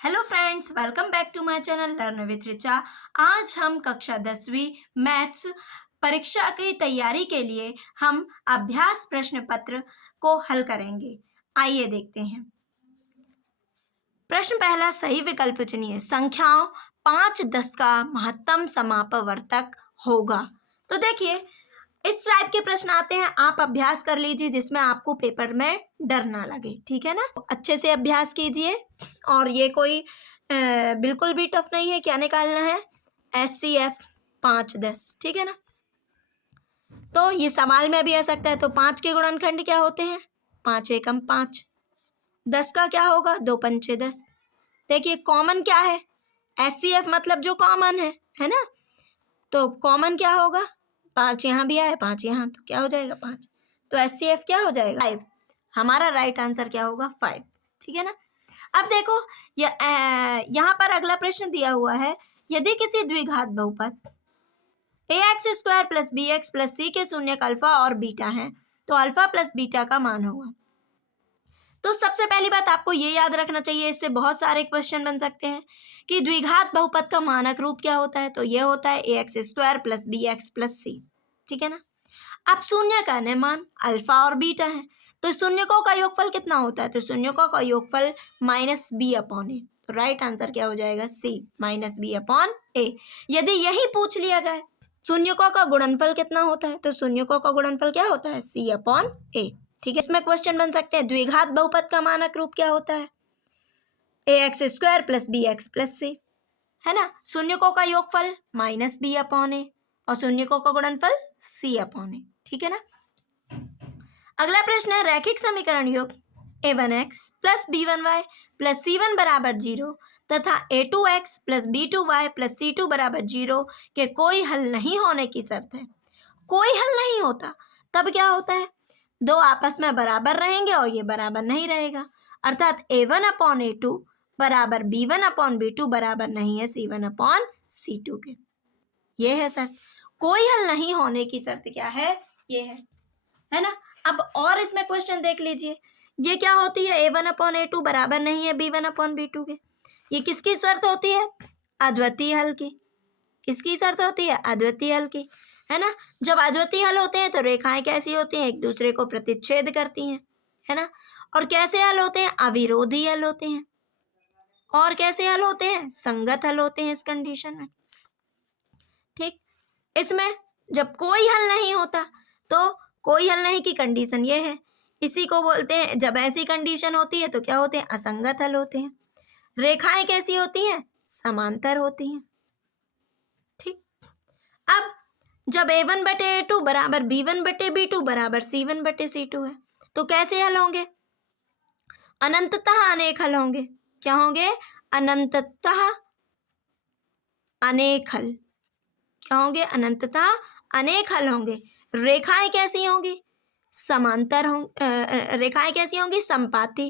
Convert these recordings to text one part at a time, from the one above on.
Hello friends, welcome back to my channel learn with Richa. आज हम कक्षा 10वीं मैथ्स परीक्षा की तैयारी के लिए हम अभ्यास प्रश्न पत्र को हल करेंगे। आइए देखते हैं। प्रश्न पहला, सही विकल्प चुनिए। संख्याओं 5 10 का महत्तम समापवर्तक होगा। तो देखिए, इस टाइप के प्रश्न आते हैं, आप अभ्यास कर लीजिए जिसमें आपको पेपर में डर ना लगे। ठीक है ना, अच्छे से अभ्यास कीजिए। और ये कोई बिल्कुल भी टफ नहीं है। क्या निकालना है? SCF 5 10। ठीक है ना, तो ये सवाल में भी आ सकता है। तो 5 के गुणनखंड क्या होते हैं? 5 एकम 5। 10 का क्या होगा? 2 पंचे 10। देखिए, कॉमन क्या है? SCF मतलब जो कॉमन है ना। तो कॉमन क्या होगा? 5 यहाँ भी आए, 5 यहाँ, तो क्या हो जाएगा? 5। तो SCF क्या हो जाएगा? 5। हमारा राइट आंसर क्या होगा? 5। ठीक है ना। अब देखो, यहाँ पर अगला प्रश्न दिया हुआ है। यदि किसी द्विघात बहुपद ax² + bx + c के शून्यक अल्फा और बीटा है, तो अल्फा प्लस बीटा का मान होगा। तो सबसे पहली बात आपको ये याद रखना चाहिए, इससे बहुत सारे क्वेश्चन बन सकते हैं कि द्विघात बहुपद का मानक रूप क्या होता है। तो ये होता है ax² + bx + c। ठीक है ना। अब शून्य का मान अल्फा और बीटा है, तो शून्यकों का योगफल कितना होता है? तो शून्यकों का योगफल -b/a। तो राइट आंसर क्या हो जाएगा? C -b/a। यदि यही पूछ लिया जाए शून्यकों का गुणनफल कितना होता है, तो शून्यकों का गुणनफल क्या होता है? C/a। ठीक है, इसमें क्वेश्चन बन सकते हैं, द्विघात बहुपद का मानक रूप क्या होता है? ax² + bx + c, है ना। शून्यकों का योगफल -b/a और शून्यकों का गुणनफल C/a। ठीक है ना। अगला प्रश्न है, रैखिक समीकरण योग a1x + b1y + c1 = 0 तथा a2x + b2y + c2 = 0 के कोई हल नहीं होने की शर्त है। कोई हल नहीं होता तब क्या होता है? दो आपस में बराबर रहेंगे और ये बराबर नहीं रहेगा, अर्थात a1/a2 बराबर b1/b2 बराबर नहीं है c1/c2 के। ये है शर्त। कोई हल नहीं होने की शर्त क्या है? ये है ना। अब और इसमें क्वेश्चन देख लीजिए, ये क्या होती है? a1/a2 बराबर नहीं है b1/b2 के। ये किसकी शर्त होती है? अद्वितीय हल की। किसकी शर्त होती है? अद्वितीय हल की, है ना। जब अद्वितीय हल होते हैं तो रेखाएं कैसी होती हैं? एक दूसरे को प्रतिच्छेद करती हैं, है ना। और कैसे हल होते हैं? अविरोधी हल होते हैं। और कैसे हल होते हैं? संगत हल होते हैं इस कंडीशन में। ठीक, इसमें जब कोई हल नहीं होता तो कोई हल नहीं की कंडीशन ये है, इसी को बोलते हैं, जब ऐसी कंडीशन होती है तो क्या होते हैं? असंगत हल होते हैं। रेखाएं कैसी होती हैं? समांतर होती हैं। ठीक, अब जब a1/a2 बराबर b1/b2 बराबर c1/c2 है, तो कैसे हल होंगे? अनंततः अनेक हल होंगे। क्या होंगे? अनंततः अनेक हल। क्या होंगे? अनंततः अनेक हल होंगे। रेखाएं कैसी होंगी? समांतर होंगी। रेखाएं कैसी होंगी? संपाती।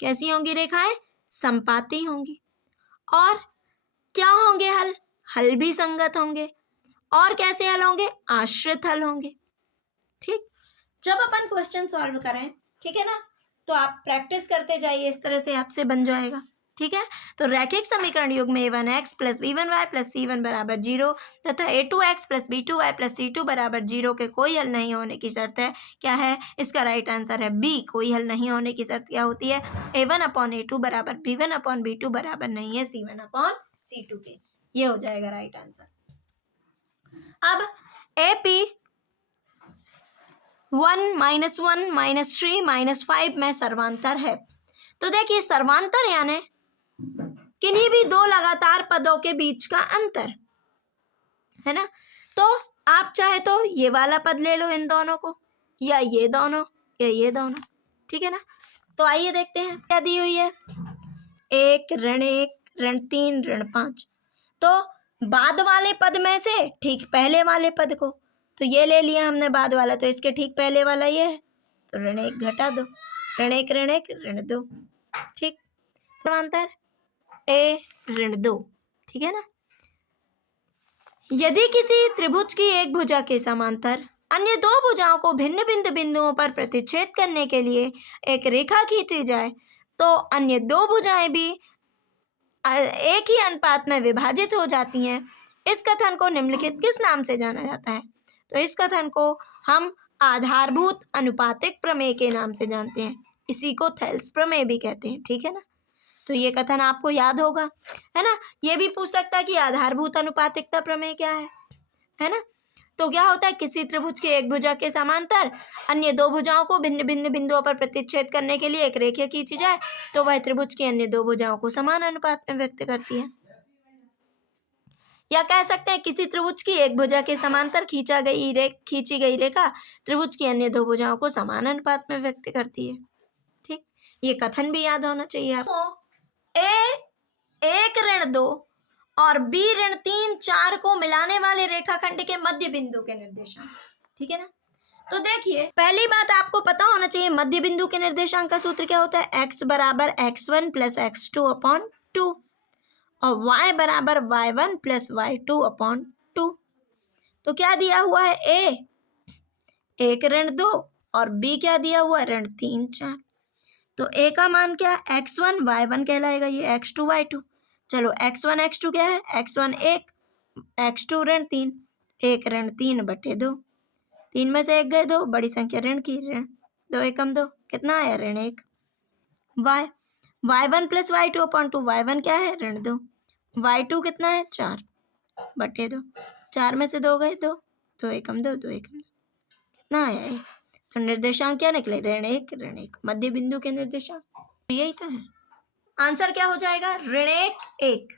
कैसी होंगी रेखाएं? संपाती होंगी। और क्या होंगे हल? हल भी संगत होंगे। और कैसे हल होंगे? आश्रित हल होंगे। ठीक, जब अपन क्वेश्चन सॉल्व करें, ठीक है ना, तो आप प्रैक्टिस करते जाइए, इस तरह से आपसे बन जाएगा। ठीक है, तो रैखिक समीकरण युग में a1x + b1y + c1 = 0 तथा a2x + b2y + c2 = 0 के कोई हल नहीं होने की शर्त है। क्या है? इसका राइट आंसर है बी। कोई हल नहीं होने की शर्त क्या होती है? a1/a2 बराबर b1/b2 बराबर नहीं है c1/c2 के। ये हो जाएगा राइट आंसर। अब AP 1 -1 -3 -5 में सर्वांतर है। तो देखिए, सर्वांतर यानी किन्हीं भी दो लगातार पदों के बीच का अंतर, है ना। तो आप चाहे तो ये वाला पद ले लो, इन दोनों को, या ये दोनों, या ये दोनों। ठीक है ना। तो आइए देखते हैं क्या दी हुई है। 1 -1 -3 -5। तो बाद वाले पद में से ठीक पहले वाले पद को, तो ये ले लिया हमने बाद वाला, तो इसके ठीक पहले वाला ये है, तो ऋण 1 घटा 2, ऋण 1 -1 -2। ठीक, समांतर a-2। ठीक है ना। यदि किसी त्रिभुज की एक भुजा के समांतर अन्य दो भुजाओं को भिन्न भिन्न बिंदुओं पर प्रतिच्छेद करने के लिए एक रेखा खींची जाए, तो अन्य दो भुजाएं भी एक ही अनुपात में विभाजित हो जाती हैं, इस कथन को निम्नलिखित किस नाम से जाना जाता है? तो इस कथन को हम आधारभूत अनुपातिक प्रमेय के नाम से जानते हैं। इसी को थेल्स प्रमेय भी कहते हैं, ठीक है ना। तो ये कथन आपको याद होगा, है ना। ये भी पूछ सकता है कि आधारभूत अनुपातिकता प्रमेय क्या है ना। तो क्या होता है, किसी त्रिभुज के एक भुजा के समांतर अन्य दो भुजाओं को भिन्न भिन्न बिंदुओं पर प्रतिच्छेद करने के लिए एक रेखा खींची जाए तो वह त्रिभुज की अन्य दो भुजाओं को समान अनुपात में व्यक्त करती है। या कह सकते हैं किसी त्रिभुज की एक भुजा के समांतर खींची गई रेखा त्रिभुज की अन्य दो भुजाओं को समान अनुपात में व्यक्त करती है। ठीक, ये कथन भी याद होना चाहिए आपको। ए 1-2 और B-3 को मिलाने वाले रेखाखंड के मध्य बिंदु के निर्देशांक, ठीक है ना। तो देखिए, पहली बात आपको पता होना चाहिए मध्य बिंदु के निर्देशांक का सूत्र क्या होता है, x बराबर x1 प्लस x2/2 और y बराबर y1 प्लस y2/2। तो क्या दिया हुआ है, a 1-2 और b क्या दिया हुआ है, 3-4। तो a का मान क्या है, x1 y1 कहलाएगा, ये x2 y2। चलो x1 x2 क्या है, x1 1, x2 3, 1-3/2, 3 में से 1 गए 2, बड़ी संख्या ऋण की, ऋण 2 एकम 2, कितना आया, ऋण 1। y1 प्लस y2/2, y1 क्या है, ऋण 2, y2 कितना है, 4/2, 4 में से 2 गए 2, 2 एकम 2, 2 एकम 2, कितना आया ये। तो निर्देशांक क्या निकले, ऋण 1, मध्य बिंदु के निर्देशांक यही तो है। आंसर क्या हो जाएगा, ऋण 1,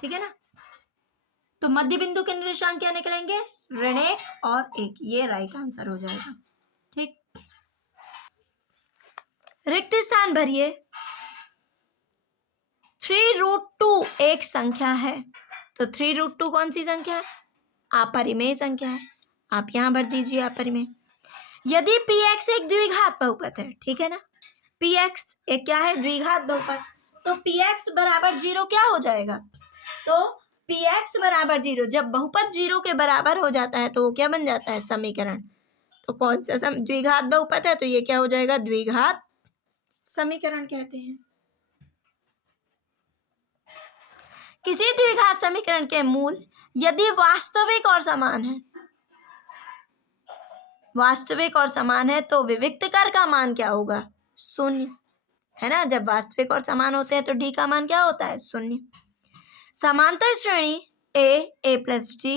ठीक है ना। तो मध्य बिंदु के निर्देशांक क्या निकलेंगे, ऋण 1 और 1, ये राइट आंसर हो जाएगा। ठीक, रिक्त स्थान भरिए। 3√2 एक संख्या है, तो 3√2 कौन सी संख्या है, अपरिमेय संख्या है। आप यहां भर दीजिए अपरिमेय। यदि px एक द्विघात बहुपद है, ठीक है ना, px एक क्या है, द्विघात बहुपद, तो px बराबर 0 क्या हो जाएगा, तो px बराबर 0, जब बहुपद 0 के बराबर हो जाता है तो वो क्या बन जाता है, समीकरण। तो कौन सा द्विघात बहुपद है, तो ये क्या हो जाएगा, द्विघात समीकरण कहते हैं। किसी द्विघात समीकरण के मूल यदि वास्तविक और समान है तो विविक्तकर का मान क्या होगा, 0, है ना। जब वास्तविक और समान होते हैं तो डी का मान क्या होता है, 0। समांतर श्रेणी a plus d,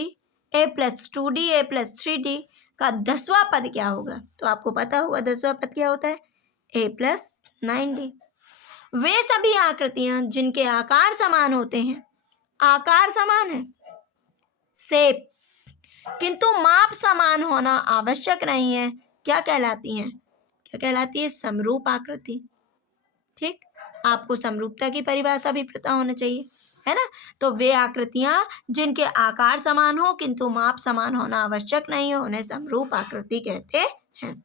a plus 2d, a plus 3d का 10वां पद क्या होगा, तो आपको पता होगा 10वां पद क्या होता है, a प्लस 9d। वे सभी आकृतियां जिनके आकार समान होते हैं, आकार समान है शेप, किंतु माप समान होना आवश्यक नहीं है, क्या कहलाती हैं, क्या कहलाती है, समरूप आकृति। ठीक, आपको समरूपता की परिभाषा भी पता होना चाहिए, है ना। तो वे आकृतियां जिनके आकार समान हो किंतु माप समान होना आवश्यक नहीं हो, उन्हें समरूप आकृति कहते हैं।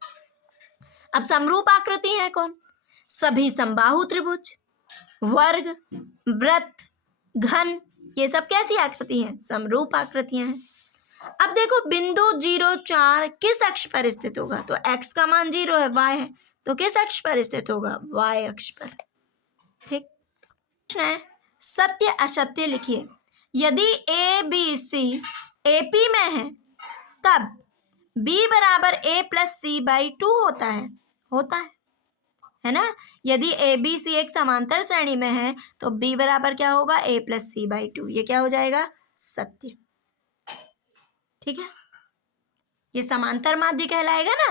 अब समरूप आकृति है कौन, सभी समबाहु त्रिभुज, वर्ग, वृत्त, घन, ये सब कैसी आकृति हैं, समरूप आकृतियां हैं। अब देखो बिंदु 0, 4 किस अक्ष पर स्थित होगा, तो x का मान 0 है, y है, तो किस अक्ष पर स्थित होगा, y अक्ष पर। ठीक, प्रश्न है, सत्य असत्य लिखिए। यदि a b c AP में है तब b बराबर a प्लस c/2 होता है ना। यदि a b c एक समांतर श्रेणी में है तो b बराबर क्या होगा, a प्लस c/2, ये क्या हो जाएगा, सत्य। ठीक है, ये समांतर माध्य कहलाएगा ना,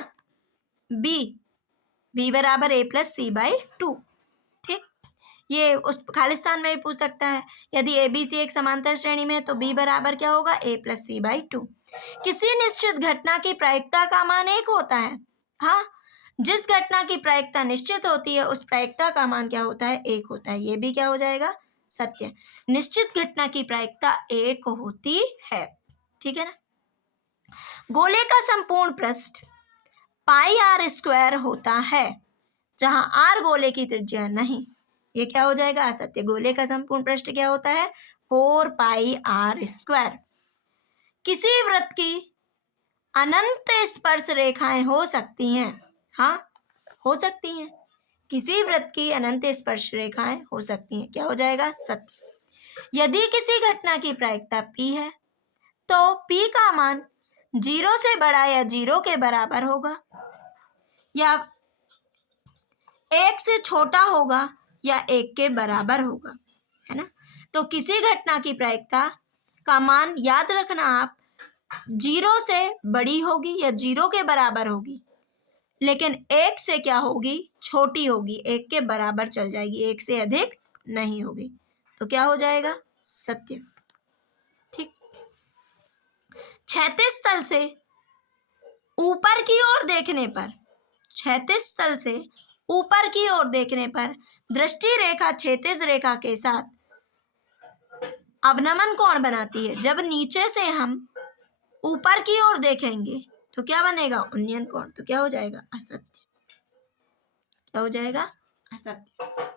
b बराबर a प्लस c/2। ठीक, ये उस खालिस्तान में भी पूछ सकता है, यदि a b c एक समांतर श्रेणी में है तो b बराबर क्या होगा, a प्लस c/2। किसी निश्चित घटना की प्रायिकता का मान 1 होता है, हाँ, जिस घटना की प्रायिकता निश्चित होती है उस प्रायिकता का मान क्या होता है, 1 होता है, ये भी क्या हो जाएगा, सत्य। निश्चित घटना की प्रायिकता 1 होती है, ठीक है ना। गोले का संपूर्ण पृष्ठ πr² होता है जहां r गोले की त्रिज्या नहीं, ये क्या हो जाएगा, असत्य। गोले का संपूर्ण पृष्ठ क्या होता है, 4πr²। किसी वृत्त की अनंत स्पर्श रेखाएं हो सकती हैं, हाँ हो सकती हैं, किसी वृत्त की अनंत स्पर्श रेखाएं हो सकती हैं। क्या हो जाएगा? सत्य। यदि किसी घटना की प्रायिकता p है तो p का मान 0 से बड़ा या 0 के बराबर होगा, या 1 से छोटा होगा, या 1 के बराबर होगा, है ना। तो किसी घटना की प्रायिकता का मान याद रखना आप 0 से बड़ी होगी या 0 के बराबर होगी, लेकिन 1 से क्या होगी? छोटी होगी, 1 के बराबर चल जाएगी, 1 से अधिक नहीं होगी। तो क्या हो जाएगा? सत्य। ठीक। क्षैतिज तल से ऊपर की ओर देखने पर, क्षैतिज तल से ऊपर की ओर देखने पर दृष्टि रेखा क्षैतिज रेखा के साथ अवनमन कोण बनाती है। जब नीचे से हम ऊपर की ओर देखेंगे तो क्या बनेगा? उन्नयन कोण। तो क्या हो जाएगा? असत्य। क्या हो जाएगा? असत्य।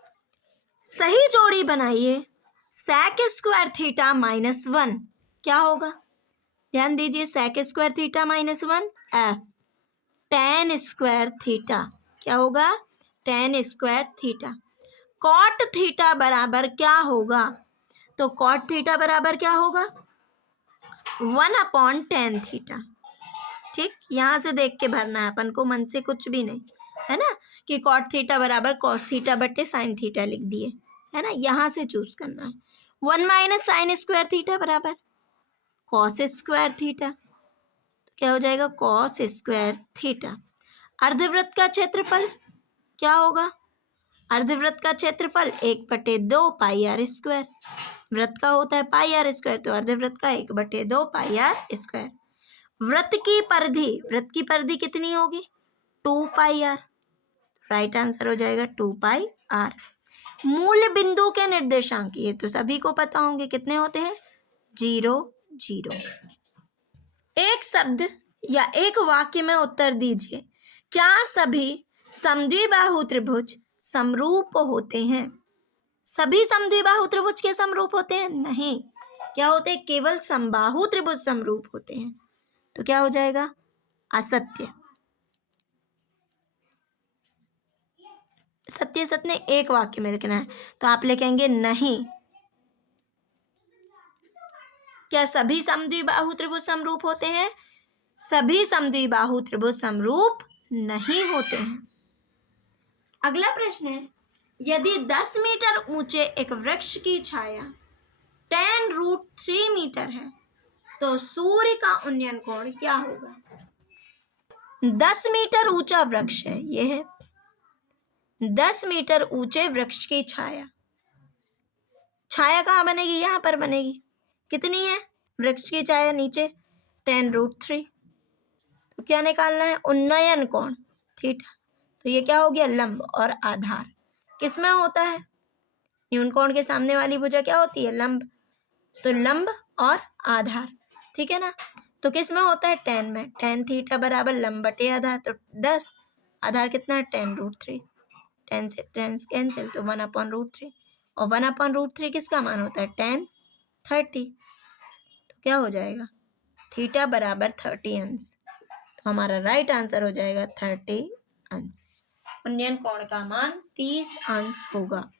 सही जोड़ी बनाइए। sec स्क्वायर थीटा -1 क्या होगा? ध्यान दीजिए, sec square theta -1 f tan square theta क्या होगा? tan square theta. cot theta बराबर क्या होगा? तो cot थीटा बराबर क्या होगा? 1/tan theta. ठीक, यहाँ से देख के भरना है अपन को, मन से कुछ भी नहीं, है ना, कि cot थीटा बराबर cos थीटा बटे sin थीटा लिख दिए, है ना। यहाँ से चूज करना है। 1 - sin स्क्वायर थीटा बराबर cos स्क्वायर थीटा। तो क्या हो जाएगा? cos square theta. अर्धवृत्त का क्षेत्रफल क्या होगा? अर्धवृत्त का क्षेत्रफल 1/2 पाई आर स्क्वायर। वृत्त का होता है पाई आर स्क्वायर, तो अर्धवृत्त का 1/2 पाई आर स्क्वायर। वृत्त की परिधि कितनी होगी? 2 पाई आर। राइट आंसर हो जाएगा 2 पाई आर। मूल बिंदु के निर्देशांक, ये तो सभी को पता होंगे, कितने होते हैं? 0 0। एक शब्द या एक वाक्य में उत्तर दीजिए। क्या सभी समद्विबाहु त्रिभुज समरूप होते हैं? सभी समद्विबाहु त्रिभुज के समरूप होते हैं? नहीं। क्या होते हैं? केवल समबाहु त्रिभुज समरूप होते हैं। तो क्या हो जाएगा? असत्य। सत्य सत्य एक वाक्य में लिखना है, तो आप लिखेंगे नहीं। क्या सभी समद्विबाहु त्रिभुज समरूप होते हैं? सभी समद्विबाहु त्रिभुज समरूप नहीं होते हैं। अगला प्रश्न है, यदि 10 मीटर ऊंचे एक वृक्ष की छाया tan√3 मीटर है तो सूर्य का उन्नयन कोण क्या होगा? 10 मीटर ऊंचा वृक्ष है, यह है 10 मीटर ऊंचे वृक्ष की छाया। छाया कहाँ बनेगी? यहाँ पर बनेगी। कितनी है वृक्ष की छाया नीचे? tan√3। तो क्या निकालना है? उन्नयन कोण थीटा। तो ये क्या हो गया? लंब और आधार। किसमें होता है? न्यून कोण के सामने वाली भुजा क्या होती है? लंब। तो लंब और आधार, ठीक है ना। तो किस में होता है? tan में। tan थीटा बराबर लंब बटे आधार, तो 10, आधार कितना है? tan√3। tan से tan कैंसिल, तो 1/√3, और 1/√3 किसका मान होता है? tan30। तो क्या हो जाएगा? थीटा बराबर 30 अंश। तो हमारा राइट आंसर हो जाएगा 30 अंश। उन्नयन कोण का मान 30 अंश होगा।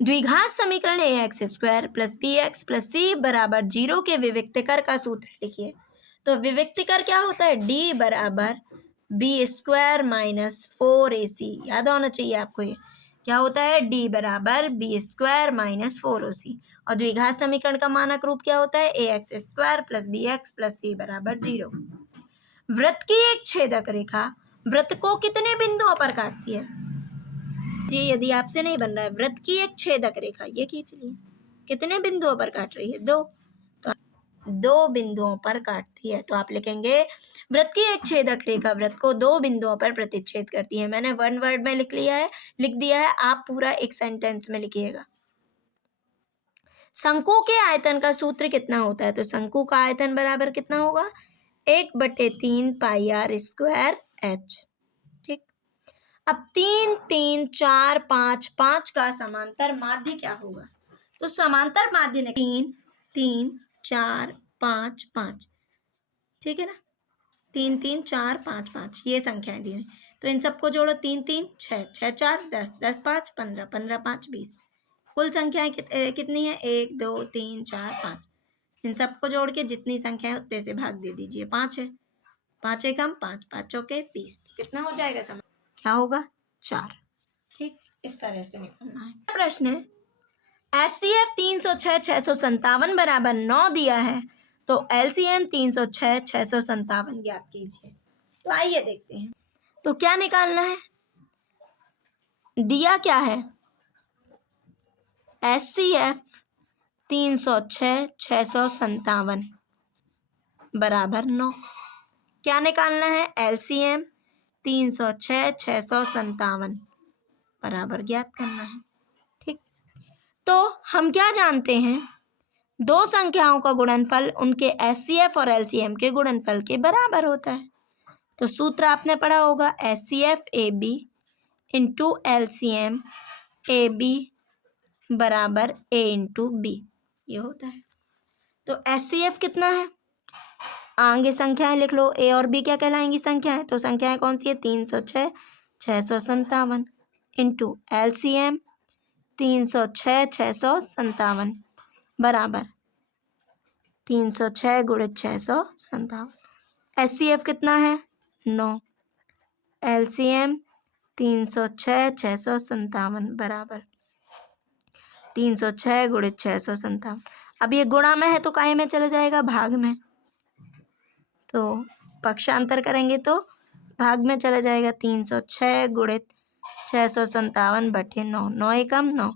द्विघात समीकरण ax square plus bx plus c बराबर 0 के विविक्तकर का सूत्र लिखिए। तो विविक्तकर क्या होता है? d बराबर b स्क्वायर माइनस 4ac। याद होना चाहिए आपको ये क्या होता है? d बराबर b स्क्वायर माइनस 4ac। और द्विघात समीकरण का मानक रूप क्या होता है? ax square plus bx plus c बराबर 0। वृत्त की एक छेदक रेखा वृत्त को कितने बिंदुओं पर काटती है? जी, यदि आपसे नहीं बन रहा है, वृत्त की एक छेदक रेखा ये खींच लिए, कितने बिंदुओं पर काट रही है? 2। तो 2 बिंदुओं पर काटती है। तो आप लिखेंगे वृत्त की एक छेदक रेखा वृत्त को 2 बिंदुओं पर प्रतिच्छेद करती है। मैंने 1 वर्ड में लिख दिया है, आप पूरा एक सेंटेंस में लिखिएगा। शंकु के आयतन का सूत्र कितना होता है? तो शंकु का आयतन बराबर कितना होगा? 1/3 पाई आर स्क्वायर h। ठीक। अब 3 3 4 5 5 का समांतर माध्य क्या होगा? तो समांतर माध्य ने 3 3 4 5 5, ठीक है ना। 3 3 4 5 5 ये संख्याएं दी हैं। तो इन सबको जोड़ो, 3 3 6, 6 4 10, 10 5 15, 15 5 20। कुल संख्याएं कितनी है? 1 2 3 4 5। इन सबको जोड़ के जितनी संख्या है उतने से भाग दे दीजिए। 5 है, 5 एकम 5, 5 चौके 20। कितना हो जाएगा समय? क्या होगा? 4। ठीक, इस तरह से निकलना है। प्रश्न है, HCF 306 657 बराबर 9 दिया है, तो LCM 306 657 ज्ञात कीजिए। तो आइए देखते हैं। तो क्या निकालना है? दिया क्या है? HCF 306 657 बराबर 9। क्या निकालना है? LCM 306 657 बराबर ज्ञात करना है। ठीक, तो हम क्या जानते हैं? दो संख्याओं का गुणनफल उनके HCF और LCM के गुणनफल के बराबर होता है। तो सूत्र आपने पढ़ा होगा, HCF AB into LCM AB बराबर A इंटू B, ये होता है। तो HCF कितना है? आगे संख्याएं लिख लो, A और B क्या कहलाएंगी? संख्याएं। तो संख्याएं कौन सी है? 306 657 इंटू LCM 306 657 बराबर 306 गुणित 657। HCF कितना है? 9। LCM 306 657 बराबर 306 गुणित 657। अब ये गुणा में है तो काहे में चला जाएगा? भाग में। तो पक्षांतर करेंगे तो भाग में चला जाएगा। 306 गुणित 657 बटे 9, 9 एकम 9,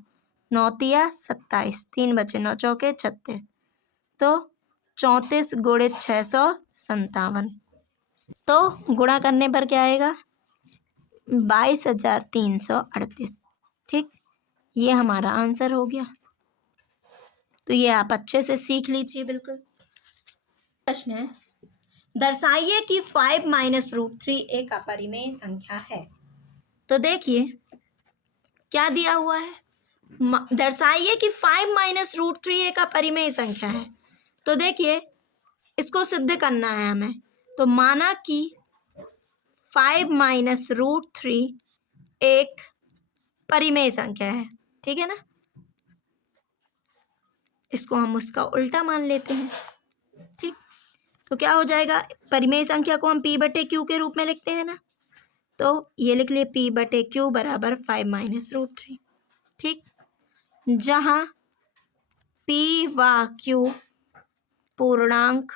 9 तिया 27, 3 बचे 9 चौके 36, तो 34 गुणित 657। तो गुणा करने पर क्या आएगा? 22,338। ठीक, ये हमारा आंसर हो गया। तो ये आप अच्छे से सीख लीजिए बिल्कुल। प्रश्न है, दर्शाइए कि 5 माइनस रूट 3 एक अपरिमेय संख्या है। तो देखिए क्या दिया हुआ है, दर्शाइए कि 5 माइनस रूट 3 एक अपरिमेय संख्या है। तो देखिए इसको सिद्ध करना है हमें। तो माना कि 5 माइनस रूट 3 एक परिमेय संख्या है, ठीक है ना। इसको हम उसका उल्टा मान लेते हैं। ठीक, तो क्या हो जाएगा? परिमेय संख्या को हम P बटे Q के रूप में लिखते हैं ना, तो ये लिख लिए P बटे Q बराबर 5 माइनस रूट 3। ठीक, जहाँ P व Q पूर्णांक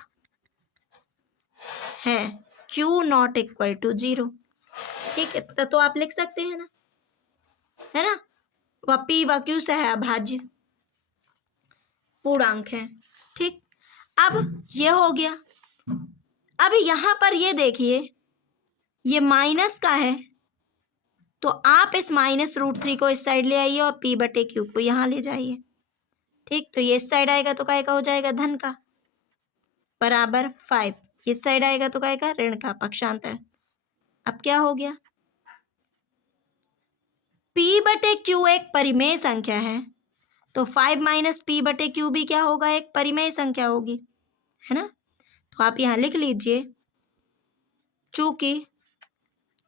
है, Q नॉट इक्वल टू 0। ठीक है, तो आप लिख सकते हैं ना, है ना। वह P व Q सहअभाज्य पूर्णांक है। ठीक, अब ये हो गया। अब यहाँ पर ये देखिए, ये माइनस का है, तो आप इस माइनस रूट 3 को इस साइड ले आइए और P बटे Q को यहाँ ले जाइए। ठीक, तो ये इस साइड आएगा तो काय का हो जाएगा? धन का, बराबर 5। इस साइड आएगा तो काय का? ऋण का, पक्षांतर। अब क्या हो गया? P बटे Q एक परिमेय संख्या है, तो 5 माइनस P बटे Q भी क्या होगा? एक परिमेय संख्या होगी, है ना। तो आप यहाँ लिख लीजिए, चूंकि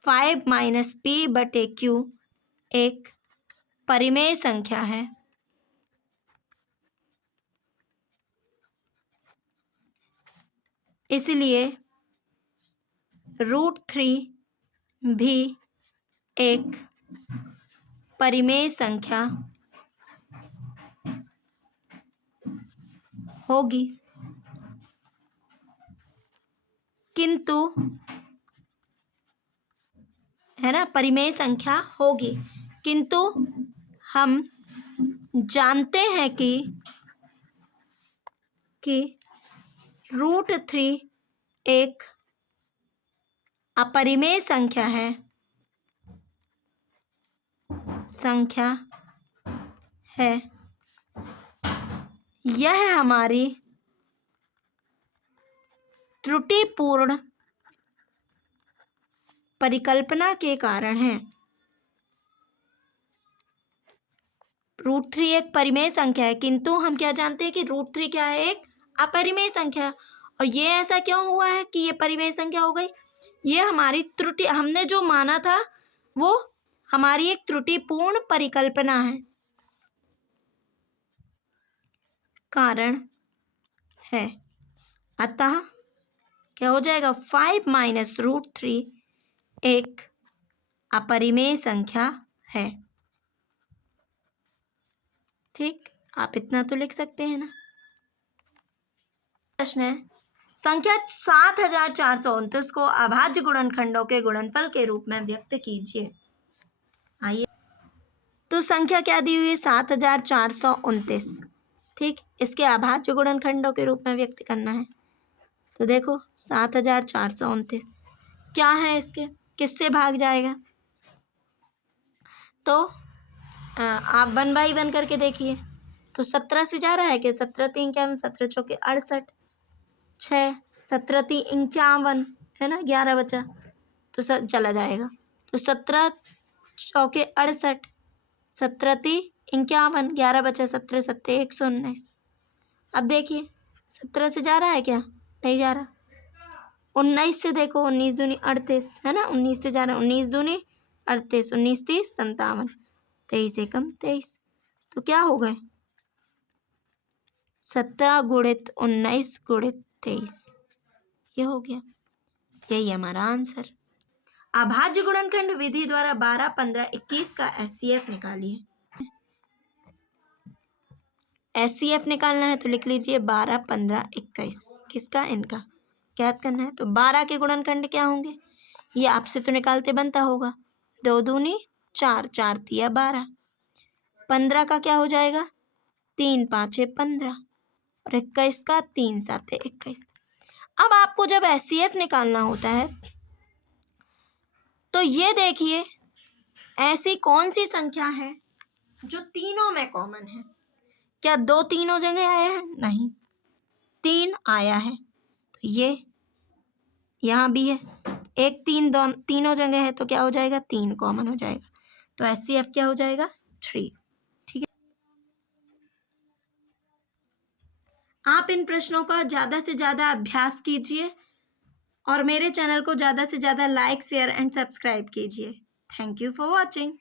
5 माइनस P बटे Q एक परिमेय संख्या है, इसलिए रूट 3 भी एक परिमेय संख्या होगी। किंतु, है ना, परिमेय संख्या होगी, किंतु हम जानते हैं कि रूट 3 एक अपरिमेय संख्या है। यह हमारी त्रुटिपूर्ण परिकल्पना के कारण है। रूट 3 एक परिमेय संख्या है, किंतु हम क्या जानते हैं कि रूट 3 क्या है? एक अपरिमेय संख्या। और ये ऐसा क्यों हुआ है कि ये परिमेय संख्या हो गई? ये हमारी त्रुटि, हमने जो माना था वो हमारी एक त्रुटिपूर्ण परिकल्पना है, कारण है। अतः क्या हो जाएगा, 5 माइनस रूट 3 एक अपरिमेय संख्या है। ठीक, आप इतना तो लिख सकते हैं ना। प्रश्न है, संख्या 7429 को अभाज्य गुणनखंडों के गुणनफल के रूप में व्यक्त कीजिए। आइए, तो संख्या क्या दी हुई है, 7429। ठीक, इसके अभाज्य गुणनखंडों के रूप में व्यक्त करना है। तो देखो 7429 क्या है, इसके किससे भाग जाएगा, तो आप 1 बाई 1 करके देखिए। तो 17 से जा रहा है कि 17 3 51, 17 चौके 68, 6 17 3 51 है ना, 11 बचा तो चला जाएगा। तो 17 चौके 68, 17 3 51, 11 बचा, 17 7 119। अब देखिए 17 से जा रहा है क्या, नहीं जा रहा। 19 से देखो, 19 दूनी 38 है ना, 19 से जा रहा है, 19 दूनी 38, 19 30 57, 23 एकम 23। तो क्या हो गए, 17 गुणित 19 गुणित 23, ये हो गया। यही हमारा आंसर। अभाज्य गुणनखंड विधि द्वारा 12 15 21 का एचसीएफ निकालिए। एचसीएफ निकालना है तो लिख लीजिए 12 15 21, किसका, इनका ज्ञात करना है। तो 12 के गुणनखंड क्या होंगे, ये आपसे तो निकालते बनता होगा, 2 दूनी 4, 4 तिया 12। 15 का क्या हो जाएगा, 3 5 15, और 21 का 3 7 21। अब आपको जब एचसीएफ निकालना होता है तो ये देखिए ऐसी कौन सी संख्या है जो तीनों में कॉमन है। क्या 2 तीनों जगह आया है, नहीं, 3 आया है, तो ये यहाँ भी है, एक 3 तीनों जगह है, तो क्या हो जाएगा, 3 कॉमन हो जाएगा। तो एचसीएफ क्या हो जाएगा, 3। ठीक है, आप इन प्रश्नों का ज़्यादा से ज़्यादा अभ्यास कीजिए और मेरे चैनल को ज़्यादा से ज़्यादा लाइक शेयर एंड सब्सक्राइब कीजिए। Thank you for watching.